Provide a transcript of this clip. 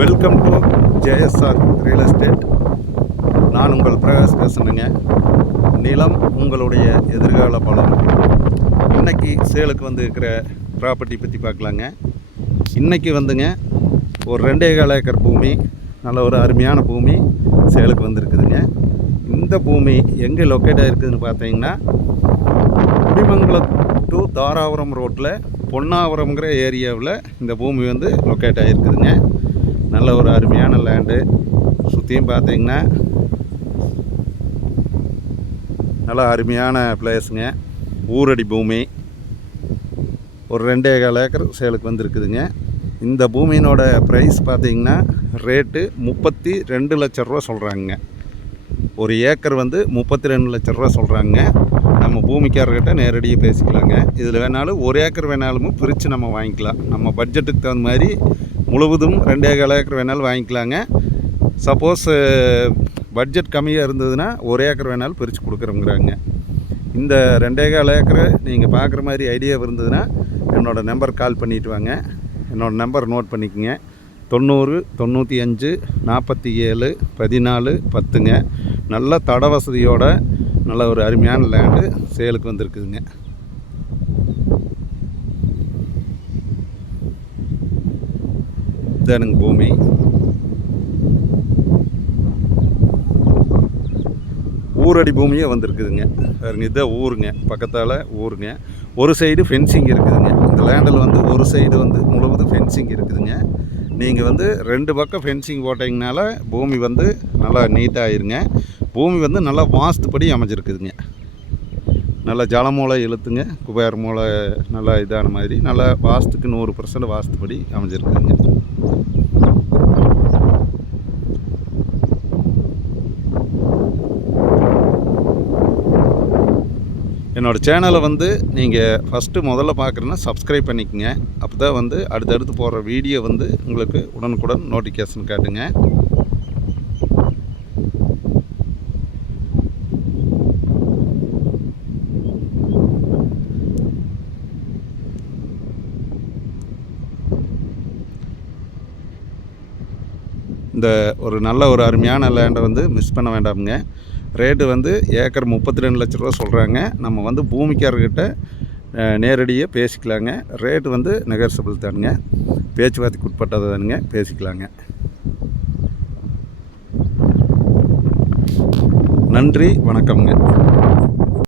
Welcome to JSR real estate. நான் உங்கள் பிரகாஷ் பேசுகிறேங்க. நிலம் உங்களுடைய எதிர்கால பலம். இன்றைக்கி சேலுக்கு இருக்கிற ப்ராப்பர்ட்டி பற்றி பார்க்கலாங்க. இன்றைக்கி ஒரு 2.25 ஏக்கர் பூமி, நல்ல ஒரு அருமையான பூமி சேலுக்கு வந்திருக்குதுங்க. இந்த பூமி எங்கே லொக்கேட் ஆகிருக்குதுன்னு பார்த்தீங்கன்னா, குடிமங்கலம் டு தாராபுரம் ரோட்டில் பொன்னாவரம்ங்கிற ஏரியாவில் இந்த பூமி லொக்கேட் ஆகிருக்குதுங்க. நல்ல ஒரு அருமையான லேண்டு. சுற்றியும் பார்த்தீங்கன்னா நல்லா அருமையான பிளேஸுங்க. ஊரடி பூமி. ஒரு 2.25 ஏக்கர் சேலுக்கு வந்திருக்குதுங்க. இந்த பூமியினோட ப்ரைஸ் பார்த்தீங்கன்னா ரேட்டு 32 லட்ச ரூபா சொல்கிறாங்க. ஒரு ஏக்கர் 32 லட்ச ரூபா சொல்கிறாங்க. நம்ம பூமிக்காரர்கிட்ட நேரடியாக பேசிக்கலாங்க. இதில் வேணாலும் ஒரு ஏக்கர் வேணாலும் பிரித்து நம்ம வாங்கிக்கலாம். நம்ம பட்ஜெட்டுக்கு தகுந்த மாதிரி முழுவதும் 2.25 ஏக்கர் வேணாலும் வாங்கிக்கலாங்க. சப்போஸ் பட்ஜெட் கம்மியாக இருந்ததுன்னா ஒரு ஏக்கர் வேணாலும் பிரித்து கொடுக்குறோங்கிறாங்க. இந்த 2.25 ஏக்கரை நீங்கள் பார்க்குற மாதிரி ஐடியா இருந்ததுன்னா என்னோடய நம்பர் கால் பண்ணிவிட்டு வாங்க. என்னோடய நம்பர் நோட் பண்ணிக்கோங்க. 90 95 47 14 10ங்க. நல்ல தட வசதியோட நல்ல ஒரு அருமையான லேண்டு சேலுக்கு வந்திருக்குதுங்க. இதுதானுங்க பூமி. ஊரடி பூமியே வந்திருக்குதுங்க. இதுதான் ஊருங்க, பக்கத்தால் ஊருங்க. ஒரு சைடு ஃபென்சிங் இருக்குதுங்க. இந்த லேண்டில் ஒரு சைடு முழுவதும் ஃபென்சிங் இருக்குதுங்க. நீங்கள் 2 பக்கம் ஃபென்சிங் போட்டிங்கனால பூமி நல்லா நீட்டாகிருங்க. பூமி நல்லா வாஸ்துப்படி அமைஞ்சிருக்குதுங்க. நல்லா ஜலமூலை இழுத்துங்க, குபேர மூலை நல்லா இதான மாதிரி நல்லா வாஸ்துக்கு 100% வாஸ்துப்படி அமைஞ்சிருக்குதுங்க. என்னோடய சேனலை நீங்கள் முதல்ல பார்க்குறேன்னா சப்ஸ்கிரைப் பண்ணிக்கோங்க. அப்போ தான் அடுத்தடுத்து போடுற வீடியோ உங்களுக்கு உடனுக்குடன் நோட்டிஃபிகேஷன் காட்டுங்க. இந்த ஒரு நல்ல ஒரு அருமையான லேண்டை மிஸ் பண்ண வேண்டாமுங்க. ரேட்டு ஏக்கர் 32 லட்ச ரூபா சொல்கிறாங்க. நம்ம பூமிக்காரர்கிட்ட நேரடியாக பேசிக்கலாங்க. ரேட்டு நெகோசியபிள் தானுங்க, பேச்சுவார்த்தைக்கு உட்பட்டது தானுங்க, பேசிக்கலாங்க. நன்றி, வணக்கம்ங்க.